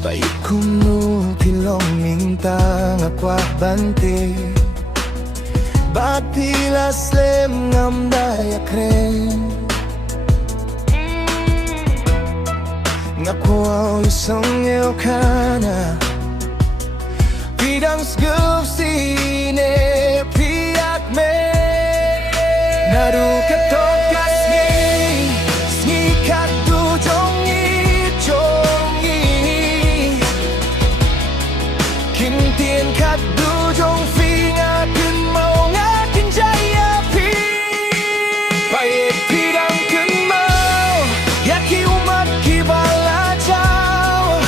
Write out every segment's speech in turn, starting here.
Paikumu pilong mintang aqua bante Bat pilas lem ngam daya kren Ngakuaw isang eokana Pidang sguf sine piak me Naru katot kasni Sni katu jongi jongi Kim tien katu jong fi ngakin mau ngakin jaya pi Pae pidang kun mau Yaki umat kibala jauh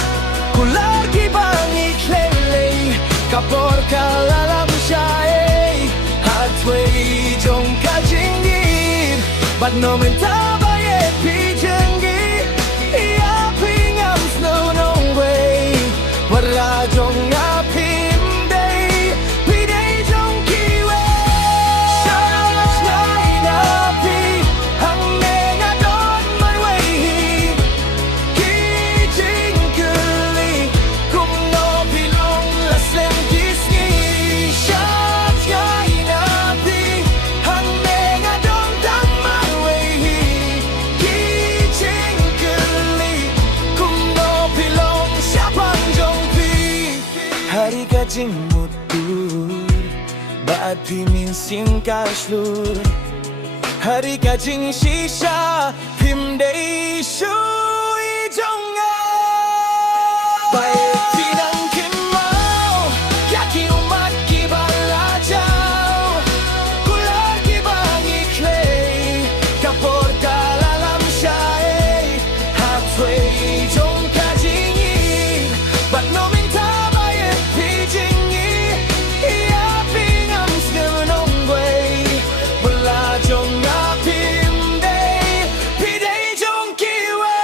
Kular kibangi klele Kapor kalalam syae Hatway jong kajingir But no mentaba ye pi jengi Ia pingam snow no way Wala jong ngapim day Pi day jong kiwe Shalas na inapi Hang nenga don my way Kijing kuli Kung no pilong laslem kisngi Shalas na inapi Hang nenga don dang my way Kijing kuli Kung no pilong siapang jong pi Hari kajing mutur Baat pimin singkar slur Hari kajing shisha Pim day shui jonga Bae pinang kimau Yaki umat kibala jauh Kular kibangi clay Kapor kalalam syae Hatway jong kajingin But no minta bae pijingi Ia pingam still nong way Wala jong ngapim day Pi day jong kiwe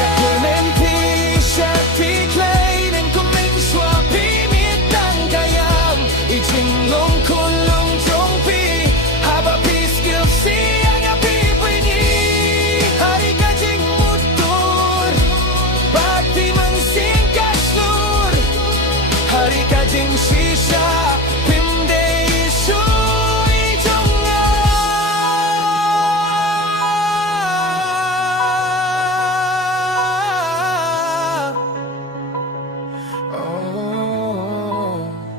Yakumen pi shat pi clay Nen kumeng swa pi mitang kayam Ijing long kulong jong pi Haba pi skill siang ya pi bunyi Hari kajing mutur Bakti mensingkat slur Hari kajing shisha Pim day shui jonga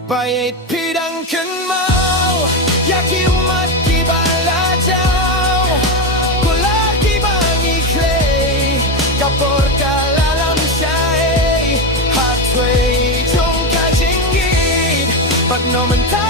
Bayit pidang kun mau Yaki umat kibala jauh Kular kibangi clay Kapor kalalam syae Hatway jong kajingin But no mentah